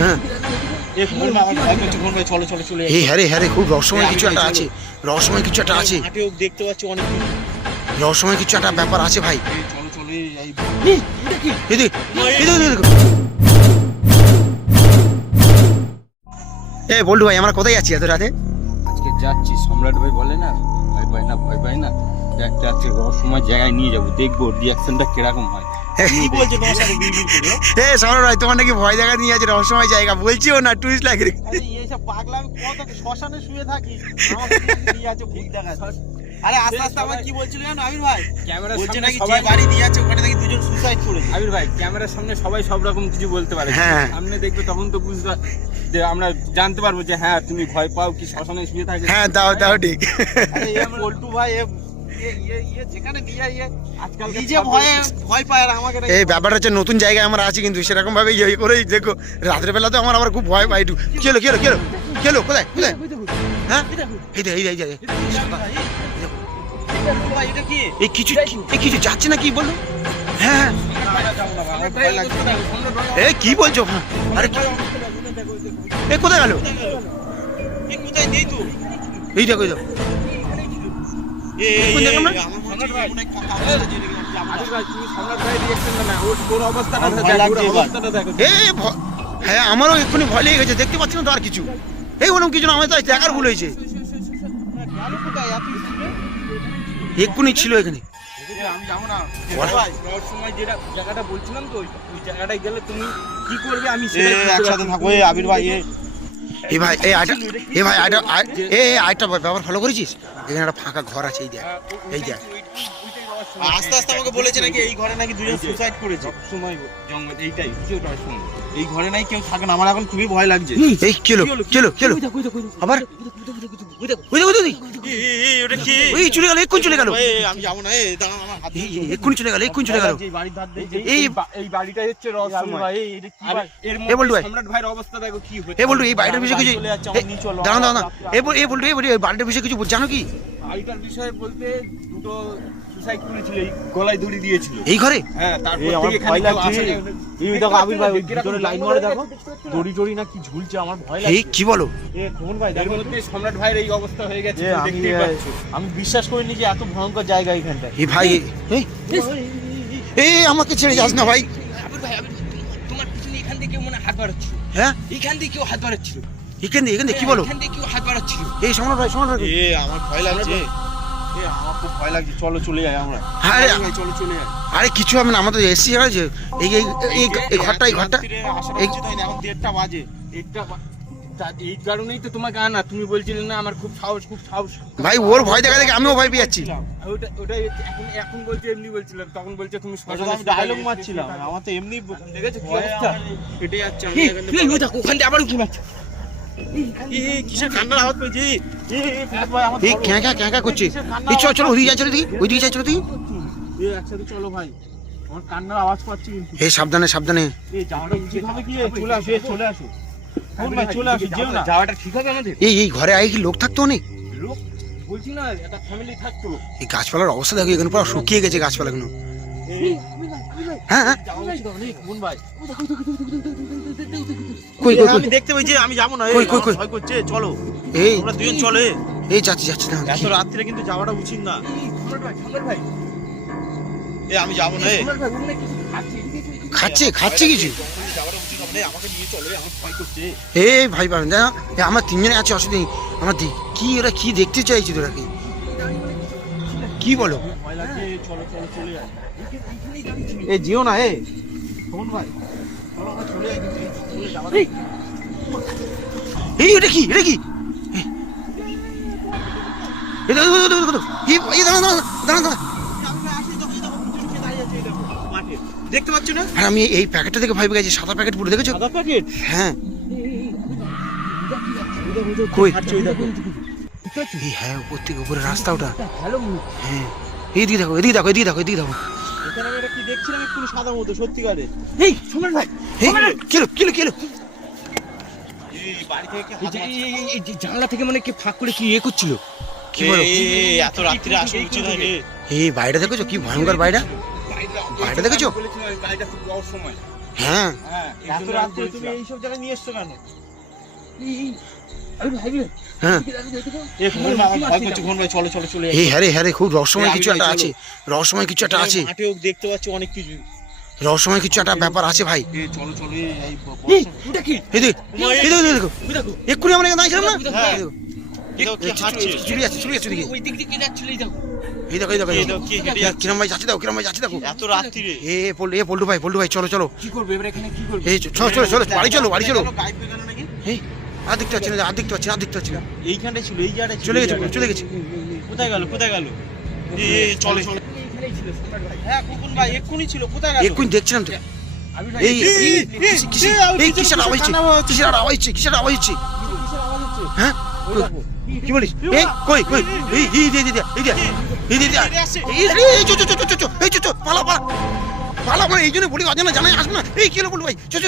হ্যাঁ চলো চলো চলে এই হ্যাঁ রে খুব রহস্যময় কিছু একটা আছে, রহস্যময় কিছু একটা আছে, দেখতে পাচ্ছি অনেক রহস্যময় কিছু একটা ব্যাপার আছে ভাই। চলো চলো এই বল্টু ভাই আমরা কোথায় যাচ্ছি এত রাতে? আজকে যাচ্ছি সম্রাট ভাই বলে না ভয় পাই না ভয় পাই না, একটা আজকে রহস্যময় জায়গায় নিয়ে যাবো, দেখবো রিয়াকশনটা কিরকম হয়। কি বলছো তোমার সাথে বিড়বিড় করে? এ সম্রাট ভাই তোমার নাকি ভয় জায়গা নিয়ে আছে, রহস্যময় জায়গা বলছিও না, টুরিস্ট লাগে। আরে এইসব পাগলামি কত শ্মশানে শুয়ে থাকি, আমাকে নিয়ে আছে ভূত দেখা। আরে আস্তে আস্তে আমার কি বলছিল জানো আমির ভাই, ক্যামেরার বলছে সামনে নাকি যে সবাই বাড়ি দিয়ে আছে ওখানে নাকি দুজন সুসাইড করেছে। আবির ভাই ক্যামেরার সামনে সবাই সব রকম কিছু বলতে পারে, হ্যাঁ। সামনে দেখবে তখন তো বুঝতে যে আমরা জানতে পারবো যে হ্যাঁ তুমি ভয় পাও কি শ্মশানে শুয়ে থাকে। হ্যাঁ দাও দাও ঠিক। আরে এ পল্টু ভাই যেখানে নিয়ে আজকাল নিজে ভয় পায় আর আমাকে এই ব্যাপারটা হচ্ছে নতুন জায়গায় আমরা আছি কিন্তু সেরকম ভাবে ইয়ে করেই দেখো রাতের বেলা তো আমার আবার খুব ভয় পাই একটু। কেলো কেলো কেলো কেলো কোথায় কোথায়? হ্যাঁ এই কিছু এই কিছু যাচ্ছে না কি বললো? হ্যাঁ এই কি বলছো? আরে এ কোথায় গেল? এই দেখো এই দেখো হ্যাঁ আমারও এক্ষুনি ভয় লেগে গেছে, দেখতে পাচ্ছি না তো আর কিছু। এই বললাম কিছু না, আমার তো দেখার ভুল হয়েছে, এক্ষুনি ছিল এখানে। আমি যাবো না সময় যেটা জায়গাটা বলছিলাম তো ওই জায়গাটায় গেলে তুমি কি করবে আমি একসাথে থাকবো। আবির ভাই এই ভাই এই ভাই আইটা ব্যবহার ফলো করেছিস? এখানে একটা ফাঁকা ঘর আছে, এই দেখ এই দেখ। আস্তে আস্তে আমাকে বলেছে নাকি এই ঘরে নাকি দুজন সুসাইড করেছে। সময় জঙ্গল এইটাই এই ঘরে নাই কেউ থাকে না, আমার এখন খুবই ভয় লাগছে। এই কেলো কেলো কেলো আবার ওই চলে গেল, এক্ষুনি চলে গেল। আমি যাবো না, দাঁড়ান আমার হাত এক্ষুনি চলে গেল, এক্ষুনি চলে গেল। এই বাড়িটাই হচ্ছে রহস্যময়। এ বলটু ভাই সম্রাট ভাইয়ের অবস্থা দেখো কি হয়েছে। এ বলটু এই বাড়িটার বিষয়ে কিছু দাঁড়ান দাঁড়ান এ বলটু এই বাড়িটার বিষয়ে কিছু জানো কি? বাড়িটার বিষয়ে বলতে দুটো সুসাইড করেছিল, এই গলায় দড়ি দিয়েছিল এই ঘরে। হ্যাঁ তারপর আমার থেকে ভয় এখানে লাগছে। এই দেখো আবির ভাই ভিতরে লাইন মারে দেখো, দড়ি টড়ি না কি ঝুলছে, আমার ভয় লাগছে। এই কি বলো? খোকন ভাই এর দেখো মধ্যে সম্রাট ভাইয়ের এই অবস্থা হয়ে গেছে, দেখতেই পাচ্ছ। আমি বিশ্বাস করিনি যে এত ভয়ঙ্কর জায়গা এখানটা। এই ভাই এই আমাকে ছেড়ে যাস না ভাই। আবির ভাই তোমার পিছনে এখান থেকে মনে হাত বাড়াচ্ছিল। হ্যাঁ এখান থেকে কেউ হাত বাড়াচ্ছিল, এখানে কি বলো? এখান থেকে কেউ হাত বাড়াচ্ছিল। এই সম্রাট ভাই আমার ভয় লাগছে, আমার খুব ভয় লাগছে। চলো চলে যাই আমরা। আরে চলো চলে যাই। আরে কিছু হবে না, আমাদের এসি আছে এই এই ঘরটা এই 1:30 বাজে। এই কারণেই তো তোমাকে আনা, তুমি বলছিলে না আমার খুব সাহস। ভাই ওর ভয় দেখা দেখে আমিও ভয় পেয়ে যাচ্ছি। ওটাই এখন বলছে এমনি বলছিলাম, তখন বলছে তুমি আমি ডায়লগ মারছিলাম, আমার তো এমনি দেখেছো কি অবস্থা কেটে যাচ্ছে। ওখান থেকে আবার ঘুমাচ্ছে। কিসের কান্নার আওয়াজ পেয়েছি? এই ক্যাঁকা করছে। এই চলো ওইদিকে যাই, চলো ওইদিকে যাই, চলো দিকে। একসাথে চলো ভাই, আমার কান্নার আওয়াজ পাচ্ছি কিন্তু। এই সাবধানে সাবধানে। এই যাওয়াটা উচিত হবে কি? চলে আসো চলে আসো ভাই, চলে আসো। যেও না, যাওয়াটা ঠিক হবে আমাদের? এই ঘরে আগে কি লোক থাকতো অনেক? লোক বলছি না একটা ফ্যামিলি থাকতো। এই গাছপালার অবস্থা দেখো, এখানে পুরো শুকিয়ে গেছে গাছপালাগুলো। হ্যাঁ ভাই কই আমি দেখতে পাই যে আমি যাবো না, ভয় করছে। চলো এই তোমরা দুজন চলে। এই যাচ্ছি না এত রাত্রে কিন্তু যাওয়াটা উচিত না। আমি যাবো না। খাচ্ছে কিছু। যাওয়াটা উচিত হবে, আমাকে নিয়ে চলে, আমার ভয় করছে। এই ভাই পাবেন না, আমার তিনজনে আছে, অসুবিধা নেই। আমার কি ওরা কি দেখতে চাইছি তোরা কি বলো? ভয় লাগছে। চলো চলে যাই। এই যেও না ফোন ভাই, চলো আমরা চলে যাই। এই এটা কি দাঁড়া দেখতে পাচ্ছ না? আর আমি এই প্যাকেটটা দেখে ভাই গেছি, সাদা প্যাকেট পুরো দেখেছো? সাদা প্যাকেট? হ্যাঁ কই হ্যাঁ উপর থেকে উপরে রাস্তা ওটা। হ্যাঁ এদিকে দেখো এখানে আমি এটা কি দেখছিলাম একটু সাদা মতো সত্যিকারে। এই সুমন ভাই কিলো এই বাড়ি থেকে এই জানলা থেকে মানে কি ফাঁক করে কি করছিল? কি বলো? এত রাত্রে আসা উচিত হয় রে। এই বাড়িটা দেখেছো কি ভয়ঙ্কর বাড়িটা দেখেছো? হ্যাঁ হ্যাঁ এত রাত্রে তুমি এইসব জায়গায় নিয়ে এসছো কেন? হ্যাঁ এ ঘুমন ভাই করছে, ঘুমন ভাই চলো চলো চলে যাই। এই হ্যাঁ রে খুব রহস্যময় এই কিছু আবির একটা ভাই, আছে, রহস্যময় কিছু একটা আছে, মাঠেও দেখতে পাচ্ছি অনেক কিছু। রহস্যময় কিছু একটা ব্যাপার আছে ভাই। এ চলো চলো এই এই দেখ, এই দেখো এক্ষুনি আমরা এখানে দাঁড়িয়েছিলাম না, হ্যাঁ। এই দেখো, কি হাঁটছে? চলে যাচ্ছে দিকে, ওই দিক দিয়ে যাচ্ছিল এই দেখো এই দেখো এই দেখো, কে হেঁটে যাচ্ছে? কিরম ভাই যাচ্ছে দেখো, কিরম ভাই যাচ্ছে দেখো। এত রাত্রিরে পল্টু ভাই চলো চলো, কি করবে এবার এখানে কি করবে এই চলো বাড়ি চলো গাইড বেগানো নাকি? এই আর দেখতে পাচ্ছি না, এইখানটায় ছিল, এই জায়গাটায় ছিল, চলে এই গেছে জায়গাটায়। চলে গেছে। কোথায় গেল এ চলো চলো। এখানেই ছিল সম্রাট ভাই হ্যাঁ কুকুন ভাই এক্ষুনি ছিল, কোথায় গেল? এক্ষুনি দেখছিলাম তো, আবির ভাই এই কিসের আওয়াজ হচ্ছে, কিসের আওয়াজ হচ্ছে, হ্যাঁ কি বলিস, এই কই এই পালা মানে এই জন্য বলি অজানা জানাই আসবে না, এই কি হলো বলু ভাই, চলো